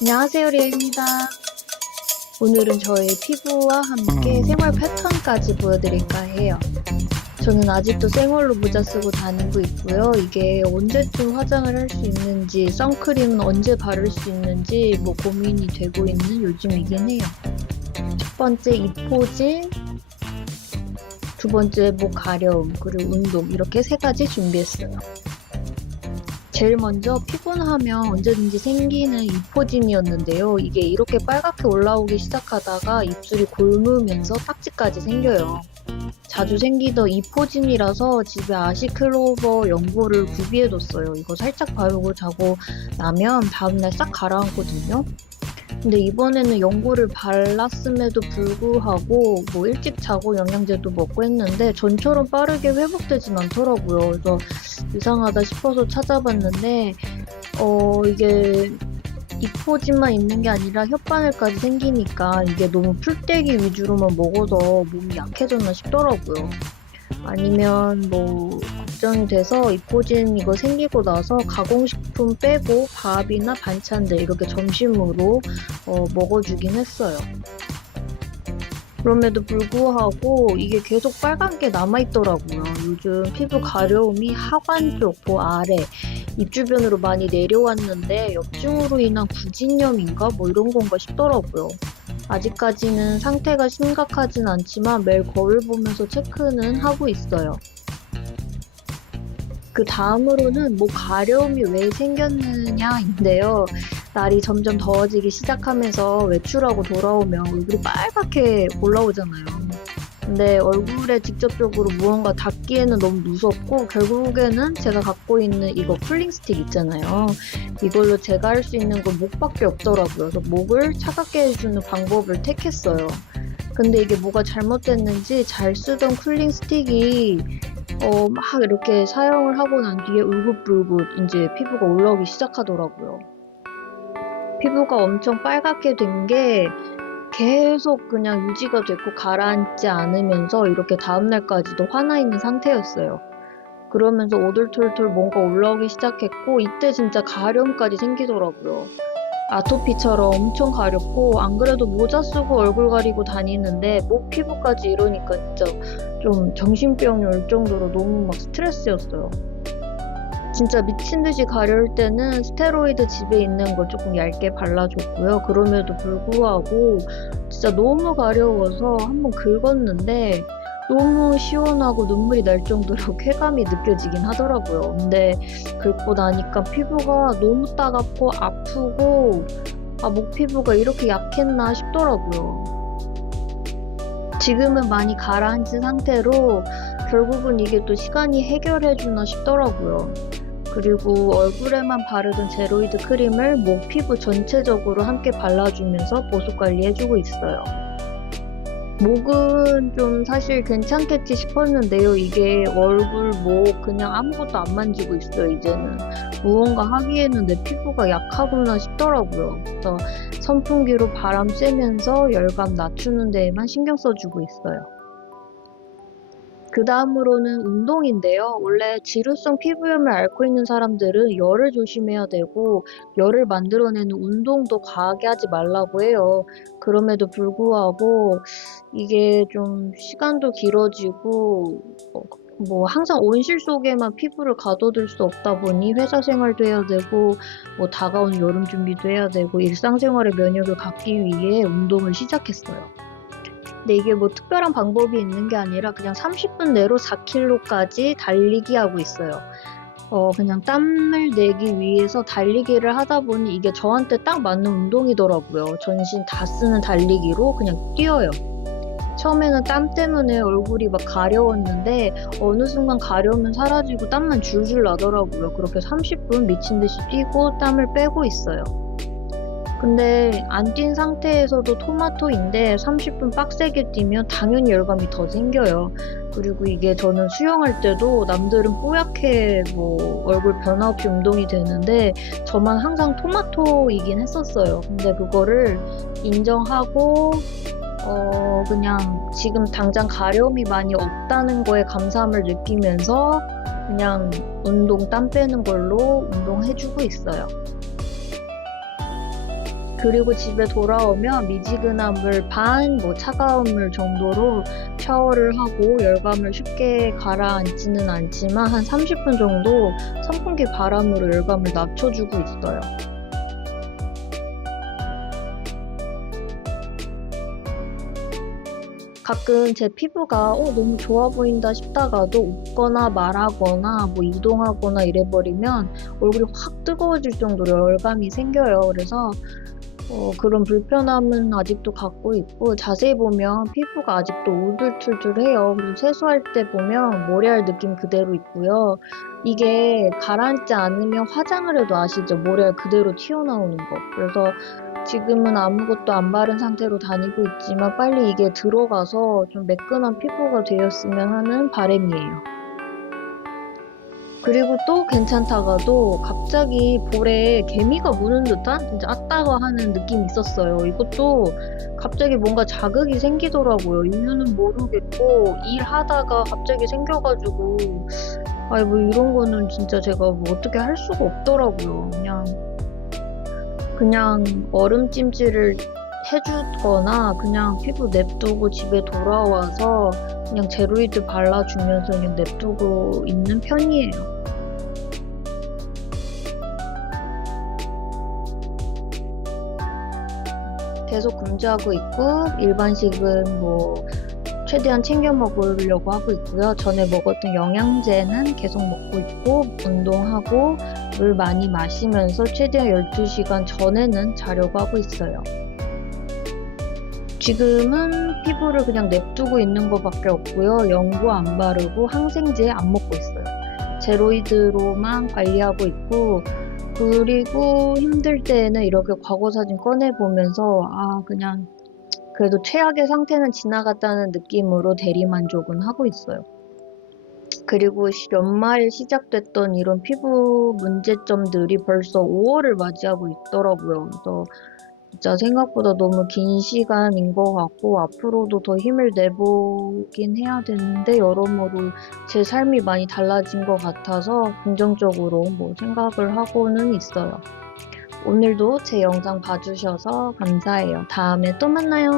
안녕하세요, 리아입니다. 오늘은 저의 피부와 함께 생활 패턴까지 보여드릴까 해요. 저는 아직도 생얼로 모자 쓰고 다니고 있고요. 이게 언제쯤 화장을 할 수 있는지, 선크림은 언제 바를 수 있는지 고민이 되고 있는 요즘이긴 해요. 첫 번째 이포진, 두 번째 목 가려움, 그리고 운동 이렇게 세 가지 준비했어요. 제일 먼저 피곤하면 언제든지 생기는 이포진이었는데요. 이게 이렇게 빨갛게 올라오기 시작하다가 입술이 곪으면서 딱지까지 생겨요. 자주 생기던 이포진이라서 집에 아시클로버 연고를 구비해뒀어요. 이거 살짝 바르고 자고 나면 다음날 싹 가라앉거든요. 근데 이번에는 연고를 발랐음에도 불구하고 일찍 자고 영양제도 먹고 했는데 전처럼 빠르게 회복되진 않더라고요. 그래서 이상하다 싶어서 찾아봤는데 이게 이포진만 있는 게 아니라 혓바늘까지 생기니까 이게 너무 풀떼기 위주로만 먹어서 몸이 약해졌나 싶더라고요. 아니면 걱정이 돼서 이포진 이거 생기고 나서 가공식품 빼고 밥이나 반찬들 이렇게 점심으로 먹어주긴 했어요. 그럼에도 불구하고 이게 계속 빨간 게 남아있더라고요. 요즘 피부 가려움이 하관 쪽, 아래, 입 주변으로 많이 내려왔는데 염증으로 인한 구진염인가 이런 건가 싶더라고요. 아직까지는 상태가 심각하진 않지만 매일 거울 보면서 체크는 하고 있어요. 그 다음으로는 가려움이 왜 생겼느냐인데요. 날이 점점 더워지기 시작하면서 외출하고 돌아오면 얼굴이 빨갛게 올라오잖아요. 근데 얼굴에 직접적으로 무언가 닿기에는 너무 무섭고 결국에는 제가 갖고 있는 이거 쿨링 스틱 있잖아요. 이걸로 제가 할 수 있는 건 목밖에 없더라고요. 그래서 목을 차갑게 해주는 방법을 택했어요. 근데 이게 뭐가 잘못됐는지 잘 쓰던 쿨링 스틱이 막 이렇게 사용을 하고 난 뒤에 울긋불긋 이제 피부가 올라오기 시작하더라고요. 피부가 엄청 빨갛게 된 게 계속 그냥 유지가 됐고 가라앉지 않으면서 이렇게 다음날까지도 화나 있는 상태였어요. 그러면서 오돌톨톨 뭔가 올라오기 시작했고 이때 진짜 가려움까지 생기더라고요. 아토피처럼 엄청 가렵고 안 그래도 모자 쓰고 얼굴 가리고 다니는데 목 피부까지 이러니까 진짜 좀 정신병이 올 정도로 너무 막 스트레스였어요. 진짜 미친듯이 가려울 때는 스테로이드 집에 있는 거 조금 얇게 발라줬고요. 그럼에도 불구하고 진짜 너무 가려워서 한번 긁었는데 너무 시원하고 눈물이 날 정도로 쾌감이 느껴지긴 하더라고요. 근데 긁고 나니까 피부가 너무 따갑고 아프고 목 피부가 이렇게 약했나 싶더라고요. 지금은 많이 가라앉은 상태로 결국은 이게 또 시간이 해결해주나 싶더라고요. 그리고 얼굴에만 바르던 제로이드 크림을 목 피부 전체적으로 함께 발라주면서 보습 관리해주고 있어요. 목은 좀 사실 괜찮겠지 싶었는데요. 이게 얼굴, 목 그냥 아무것도 안 만지고 있어요, 이제는. 무언가 하기에는 내 피부가 약하구나 싶더라고요. 그래서 선풍기로 바람 쐬면서 열감 낮추는 데에만 신경 써주고 있어요. 그 다음으로는 운동인데요. 원래 지루성 피부염을 앓고 있는 사람들은 열을 조심해야 되고 열을 만들어내는 운동도 과하게 하지 말라고 해요. 그럼에도 불구하고 이게 좀 시간도 길어지고 항상 온실 속에만 피부를 가둬둘 수 없다 보니 회사 생활도 해야 되고 다가오는 여름 준비도 해야 되고 일상생활의 면역을 갖기 위해 운동을 시작했어요. 근데 이게 특별한 방법이 있는 게 아니라 그냥 30분 내로 4km까지 달리기 하고 있어요. 그냥 땀을 내기 위해서 달리기를 하다 보니 이게 저한테 딱 맞는 운동이더라고요. 전신 다 쓰는 달리기로 그냥 뛰어요. 처음에는 땀 때문에 얼굴이 막 가려웠는데 어느 순간 가려움은 사라지고 땀만 줄줄 나더라고요. 그렇게 30분 미친 듯이 뛰고 땀을 빼고 있어요. 근데 안 뛴 상태에서도 토마토인데 30분 빡세게 뛰면 당연히 열감이 더 생겨요. 그리고 이게 저는 수영할 때도 남들은 뽀얗게 얼굴 변화 없이 운동이 되는데 저만 항상 토마토이긴 했었어요. 근데 그거를 인정하고 그냥 지금 당장 가려움이 많이 없다는 거에 감사함을 느끼면서 그냥 운동 땀 빼는 걸로 운동해주고 있어요. 그리고 집에 돌아오면 미지근한 물 반, 뭐 차가운 물 정도로 샤워를 하고 열감을 쉽게 가라앉지는 않지만 한 30분 정도 선풍기 바람으로 열감을 낮춰주고 있어요. 가끔 제 피부가 너무 좋아 보인다 싶다가도 웃거나 말하거나 뭐 이동하거나 이래버리면 얼굴이 확 뜨거워질 정도로 열감이 생겨요. 그래서 그런 불편함은 아직도 갖고 있고 자세히 보면 피부가 아직도 울툴툴툴해요. 그리고 세수할 때 보면 모래알 느낌 그대로 있고요. 이게 가라앉지 않으면 화장을 해도 아시죠? 모래알 그대로 튀어나오는 거. 그래서 지금은 아무것도 안 바른 상태로 다니고 있지만 빨리 이게 들어가서 좀 매끈한 피부가 되었으면 하는 바람이에요. 그리고 또 괜찮다가도 갑자기 볼에 개미가 무는 듯한 진짜 아따가 하는 느낌이 있었어요. 이것도 갑자기 뭔가 자극이 생기더라고요. 이유는 모르겠고 일하다가 갑자기 생겨가지고 뭐 이런 거는 진짜 제가 뭐 어떻게 할 수가 없더라고요. 그냥 얼음 찜질을 해주거나 그냥 피부 냅두고 집에 돌아와서 그냥 제로이드 발라주면서 그냥 냅두고 있는 편이에요. 계속 금주하고 있고 일반식은 뭐 최대한 챙겨 먹으려고 하고 있고요. 전에 먹었던 영양제는 계속 먹고 있고 운동하고 물 많이 마시면서 최대한 12시간 전에는 자려고 하고 있어요. 지금은 피부를 그냥 냅두고 있는 것밖에 없고요. 연고 안 바르고 항생제 안 먹고 있어요. 제로이드로만 관리하고 있고 그리고 힘들 때에는 이렇게 과거 사진 꺼내보면서 그냥 그래도 최악의 상태는 지나갔다는 느낌으로 대리만족은 하고 있어요. 그리고 연말에 시작됐던 이런 피부 문제점들이 벌써 5월을 맞이하고 있더라고요. 그래서 진짜 생각보다 너무 긴 시간인 것 같고 앞으로도 더 힘을 내보긴 해야 되는데 여러모로 제 삶이 많이 달라진 것 같아서 긍정적으로 뭐 생각을 하고는 있어요. 오늘도 제 영상 봐주셔서 감사해요. 다음에 또 만나요.